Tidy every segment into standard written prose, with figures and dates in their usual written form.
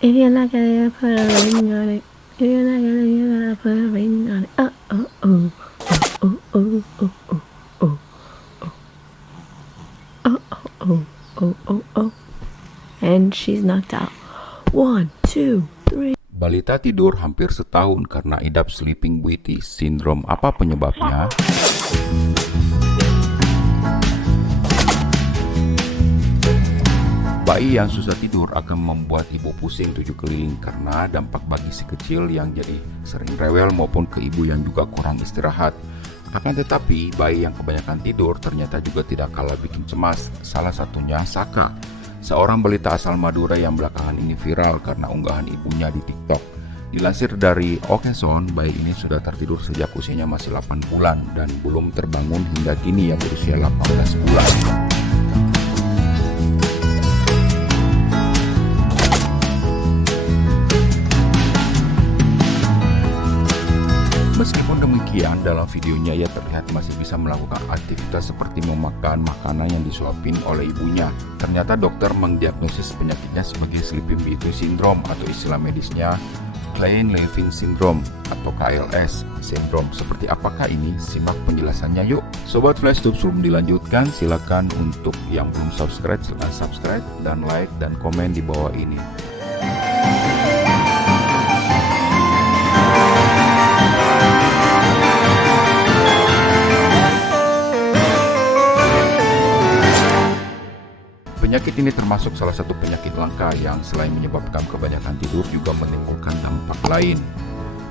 If you're not gonna put a ring on it, if you're not gonna, you gotta put a ring on it. Oh, oh, oh, oh, oh, oh, oh, oh, oh, oh, oh, oh, oh, and she's knocked out. 1, 2, 3. Balita tidur hampir setahun karena idap Sleeping Beauty Syndrome. Apa penyebabnya? Bayi yang susah tidur akan membuat ibu pusing 7 keliling karena dampak bagi si kecil yang jadi sering rewel maupun ke ibu yang juga kurang istirahat. Akan tetapi, bayi yang kebanyakan tidur ternyata juga tidak kalah bikin cemas. Salah satunya Saka, seorang balita asal Madura yang belakangan ini viral karena unggahan ibunya di TikTok. Dilansir dari Okeson, bayi ini sudah tertidur sejak usianya masih 8 bulan dan belum terbangun hingga kini yang berusia 18 bulan. Meskipun demikian, dalam videonya ia terlihat masih bisa melakukan aktivitas seperti memakan makanan yang disuapin oleh ibunya. Ternyata dokter mendiagnosis penyakitnya sebagai Sleeping Beauty Syndrome atau istilah medisnya Clean Living Syndrome atau KLS Syndrome. Seperti apakah ini? Simak penjelasannya yuk. Sobat Flashtube, sebelum dilanjutkan, silakan untuk yang belum subscribe, silakan subscribe dan like dan komen di bawah ini. Penyakit ini termasuk salah satu penyakit langka yang selain menyebabkan kebanyakan tidur juga menimbulkan dampak lain.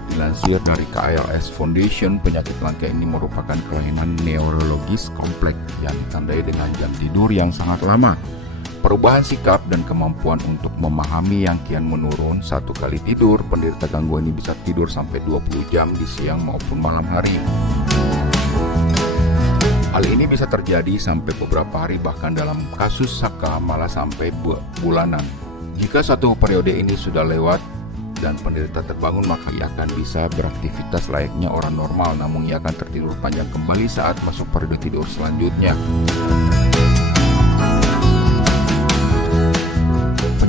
Dilansir dari KLS Foundation, penyakit langka ini merupakan kelainan neurologis kompleks yang ditandai dengan jam tidur yang sangat lama, perubahan sikap dan kemampuan untuk memahami yang kian menurun. Satu kali tidur, penderita gangguan ini bisa tidur sampai 20 jam di siang maupun malam hari. Hal ini bisa terjadi sampai beberapa hari, bahkan dalam kasus Saka malah sampai bulanan. Jika satu periode ini sudah lewat dan penderita terbangun, maka ia akan bisa beraktivitas layaknya orang normal, namun ia akan tertidur panjang kembali saat masuk periode tidur selanjutnya.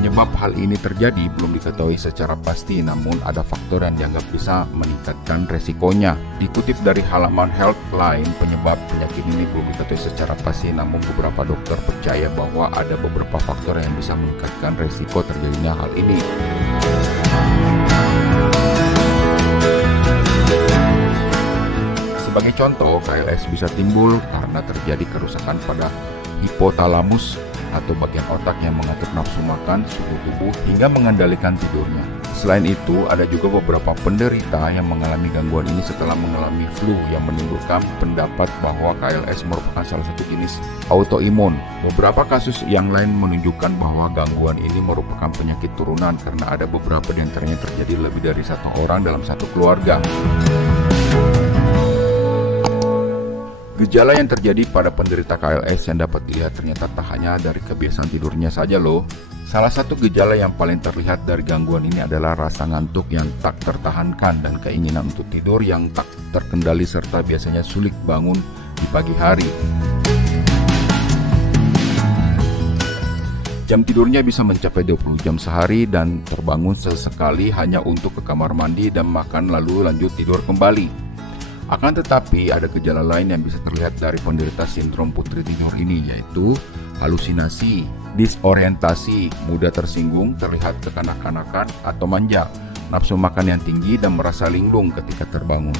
Penyebab hal ini terjadi belum diketahui secara pasti, namun ada faktor yang dianggap bisa meningkatkan resikonya. Dikutip dari halaman Healthline, penyebab penyakit ini belum diketahui secara pasti, namun beberapa dokter percaya bahwa ada beberapa faktor yang bisa meningkatkan resiko terjadinya hal ini. Sebagai contoh, KLS bisa timbul karena terjadi kerusakan pada hipotalamus atau bagian otak yang mengatur nafsu makan, suhu tubuh, hingga mengendalikan tidurnya. Selain itu, ada juga beberapa penderita yang mengalami gangguan ini setelah mengalami flu yang menimbulkan pendapat bahwa KLS merupakan salah satu jenis autoimun. Beberapa kasus yang lain menunjukkan bahwa gangguan ini merupakan penyakit turunan karena ada beberapa di antaranya terjadi lebih dari satu orang dalam satu keluarga. Gejala yang terjadi pada penderita KLS yang dapat dilihat ternyata tak hanya dari kebiasaan tidurnya saja loh. Salah satu gejala yang paling terlihat dari gangguan ini adalah rasa ngantuk yang tak tertahankan dan keinginan untuk tidur yang tak terkendali serta biasanya sulit bangun di pagi hari. Jam tidurnya bisa mencapai 20 jam sehari dan terbangun sesekali hanya untuk ke kamar mandi dan makan lalu lanjut tidur kembali. Akan tetapi ada gejala lain yang bisa terlihat dari penderita sindrom putri tidur ini, yaitu halusinasi, disorientasi, mudah tersinggung, terlihat kekanak-kanakan atau manja, nafsu makan yang tinggi dan merasa linglung ketika terbangun.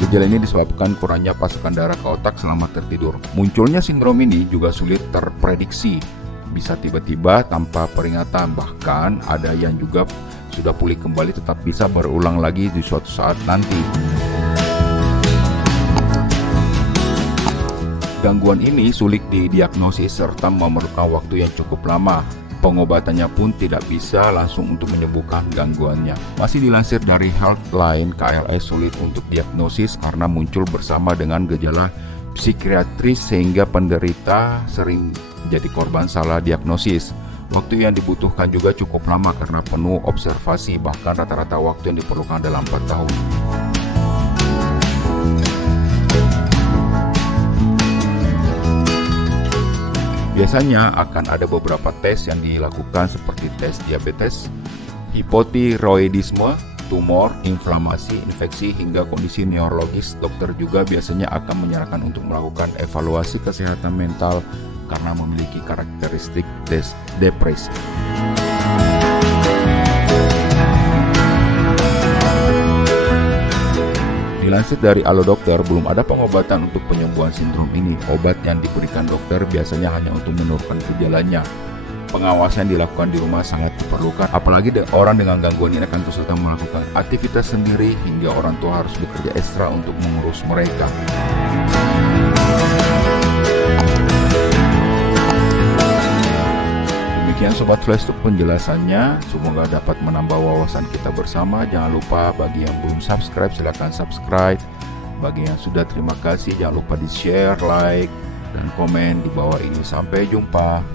Gejala ini disebabkan kurangnya pasokan darah ke otak selama tertidur. Munculnya sindrom ini juga sulit terprediksi, bisa tiba-tiba tanpa peringatan, bahkan ada yang juga sudah pulih kembali tetap bisa berulang lagi di suatu saat nanti. Gangguan ini sulit didiagnosis serta memerlukan waktu yang cukup lama. Pengobatannya pun tidak bisa langsung untuk menyembuhkan gangguannya. Masih dilansir dari Healthline, KLS sulit untuk diagnosis karena muncul bersama dengan gejala psikiatris sehingga penderita sering jadi korban salah diagnosis. Waktu yang dibutuhkan juga cukup lama karena penuh observasi, bahkan rata-rata waktu yang diperlukan adalah 4 tahun. Biasanya akan ada beberapa tes yang dilakukan seperti tes diabetes, hipotiroidisme, tumor, inflamasi, infeksi, hingga kondisi neurologis. Dokter juga biasanya akan menyarankan untuk melakukan evaluasi kesehatan mental karena memiliki karakteristik depresi. Dilansir dari Alo Dokter, belum ada pengobatan untuk penyembuhan sindrom ini. Obat yang diberikan dokter biasanya hanya untuk menurunkan gejalanya. Pengawasan yang dilakukan di rumah sangat diperlukan, apalagi orang dengan gangguan ini akan kesulitan melakukan aktivitas sendiri hingga orang tua harus bekerja ekstra untuk mengurus mereka. Demikian Sobat Flashtalk penjelasannya, semoga dapat menambah wawasan kita bersama. Jangan lupa bagi yang belum subscribe silahkan subscribe. Bagi yang sudah terima kasih, jangan lupa di share, like, dan komen di bawah ini. Sampai jumpa.